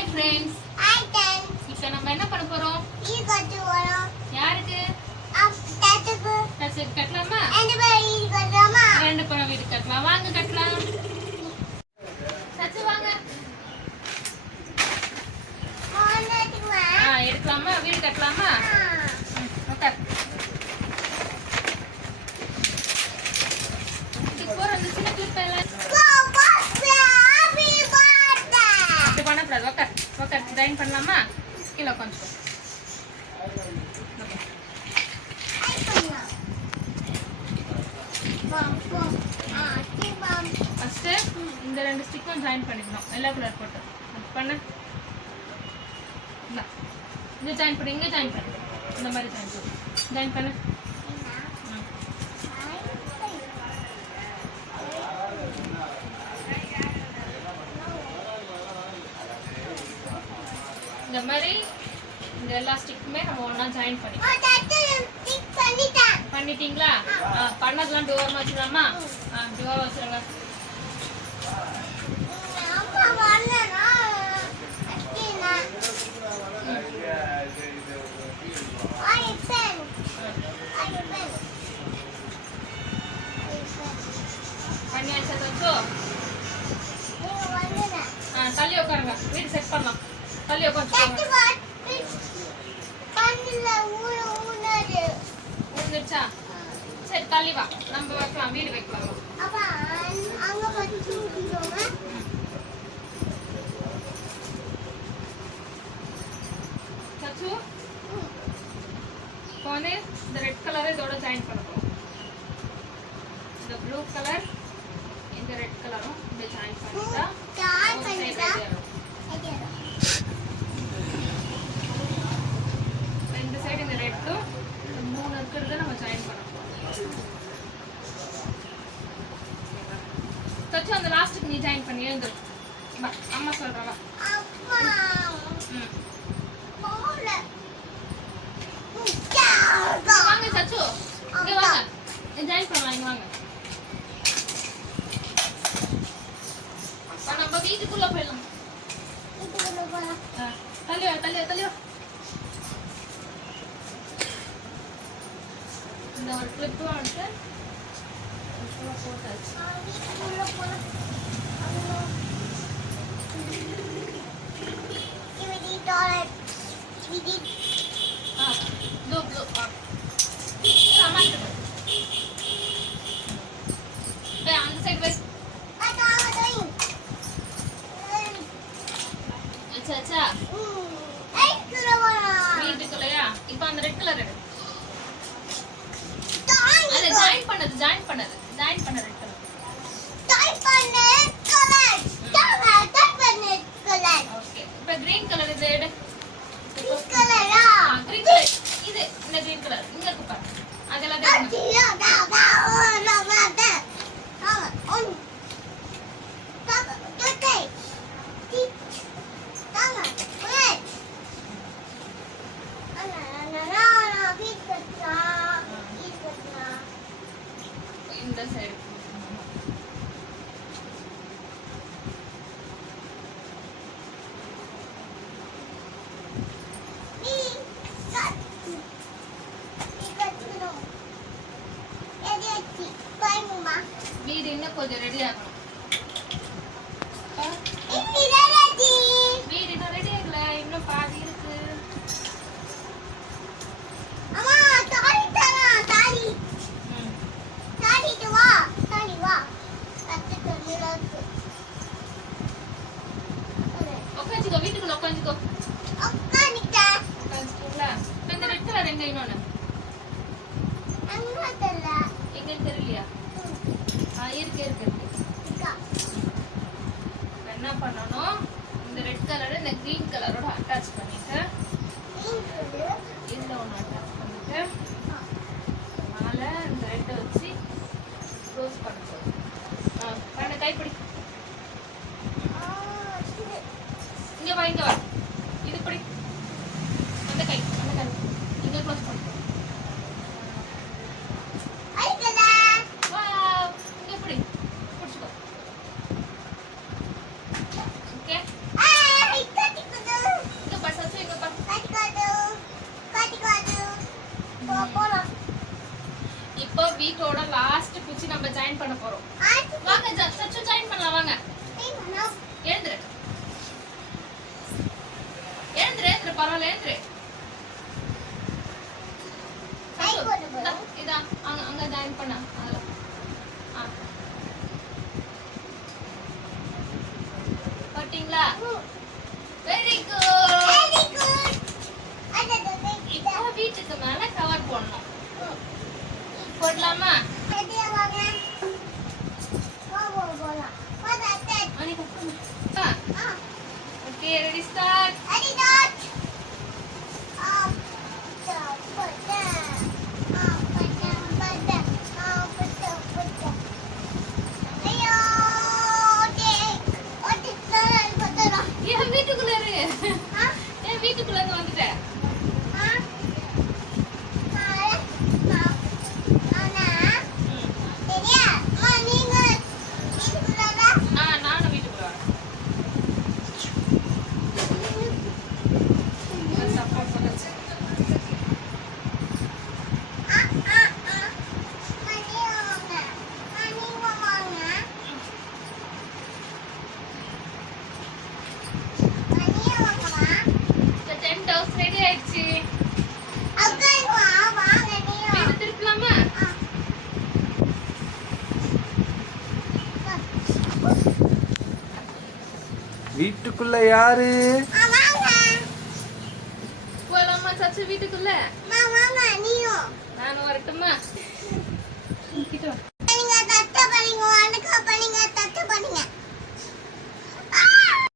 Hi friends. Hi friends. இப்போ நம்ம என்ன பண்ண போறோம்? இது கட்டு வரோம். யாருக்கு? தாத்தாக்கு. சரி கட்டலாமா? ரெண்டு பேரும் இது கட்டலாமா? ரெண்டு பேரும் வீடு கட்டலாம். வாங்க கட்டலாம். சச்சு வாங்க. எடுக்கலாமா? வீடு கட்டலாமா? ஓகே. இப்போ அந்த சின்ன கிளிப் எல்லாம் அப்படி பண்ணக்கூடாது. ஓகே ஓகே ஜாயின் பண்ணலாமா? கீழே உட்காந்துக்கோ. ஃபர்ஸ்ட் இந்த ரெண்டு ஸ்டிக்கும் ஜாயின் பண்ணிக்கணும். எல்லோ கலர் போட்டு பண்ணு. இங்க ஜாயின் பண்ணு. இங்க ஜாயின் பண்ணு. இந்த மாதிரி ஜாயின் பண்ணு. இந்த மாதிரி இந்த எல்லா ஸ்டிக்குமே நம்ம ஒண்ணா ஜாயின் பண்ணிட்டீங்களா? பண்ணதெல்லாம் டோர் வச்சிடலாமா? டோர் வச்சிருங்க. பண்ணியாச்சா தச்சோ? தள்ளி உட்காருங்க. வீடு செட் பண்ணலாம். தள்ளி உட்காந்து விழுந்துருச்சா? சரி தள்ளி வா. நம்ம வைக்கலாம். வீடு வைக்கலாம். சச்சு இப்போ வந்து இந்த ரெட் கலரை இதோட ஜாயின் பண்ணணும். இந்த ப்ளூ கலர் இந்த ரெட் கலரும் இந்த ஜாயின் பண்ணிட்டா ரெண்டு சைடு இந்த ரெட்டும் இந்த மூணு இருக்கிறத நம்ம ஜாயின் பண்ணணும். சச்சு அந்த லாஸ்ட்டுக்கு நீ ஜாயின் பண்ணி எழுந்துரு. அம்மா சொல்றவா. வாங்க சச்சு இங்க வாங்க. ஜாயின் பண்ணலாம். இங்க வாங்க. நம்ம வீட்டுக்குள்ள போயிடலாம். தள்ளி வா தள்ளி வா தள்ளி வா. இந்த ஒரு கிளிப் எடுத்து போட்டாச்சு. அந்த சைடு வை. அச்சா வீட்டுக்குள்ளயா? இப்போ அந்த ரெட் கலர் எடு. அத ஜாயின் பண்ணது ரெட் கலர். ஓகே. இப்போ கிரீன் கலர் இது எடு. கிரீன் கலர் இது இந்த கிரீன் கலர் இங்க இருக்கு பாரு. அதெல்லாம் இந்த சைடு வீடு இன்னும் கொஞ்சம் ரெடி ஆகணும். வீடு இன்னும் ரெடி ஆகல. இன்னும் பாதி இருக்கு. உட்காந்துக்கோ. வீட்டுக்குள்ள உட்காந்துக்கோ. உட்காந்துக்கோங்களா? இந்த ரெட் கலர் எங்க? இன்னொன்னு எங்க தெரியலையா? இருக்கு. என்ன பண்ணணும்? இந்த ரெட் கலரை இந்த கிரீன் கலரோட அட்டாச் பண்ணிட்டு இதுல ஒன்று அட்டாச் பண்ணிட்டு மேலே இந்த ரெட்டை வச்சு க்ளோஸ் பண்ணிக்கணும். பண்ண கைப்பிடி. இங்க வா இங்க வா. இது பிடி. அந்த கை இங்க க்ளோஸ் பண்ணிக்கோ. இங்க பிடி. பிடிச்சுக்கோ. ஓகே. பரவாயில்ல ஏந்திரு. கை போட்டு போடு. இதா அங்க ஜாயின் பண்ண அதுல. போட்டிங்களா? Very good. Very good. அடுத்து இப்போ வீட்டுக்கு மேல கவர் போடணும். போடலாமா? ரெடியா வாங்க. போலாம். போதாதே. Okay ready start. Ready dot. Up. Down. Put. Up. Put. ஐயோ. ஓடி நான் போறேன். ஏன் வீட்டுக்குள்ள இரு? ஆ? ஏன் வீட்டுக்குள்ள இருந்து வந்துட்ட? ஆ? ஆனா சரியா? நீங்க இதுக்குள்ளடா. நானும் வீட்டுக்குள்ள வரேன். சப்போர்ட் பண்ணுச்சு. இந்த டென்ட் ஹவுஸ் ரெடி ஆயிடுச்சு. வீடு திருப்பலாமா? வீட்டுக்குள்ள யாரு? போலாமா சச்சு வீட்டுக்குள்ள? நீயும் நானும் வரட்டுமா? கிட்ட வா.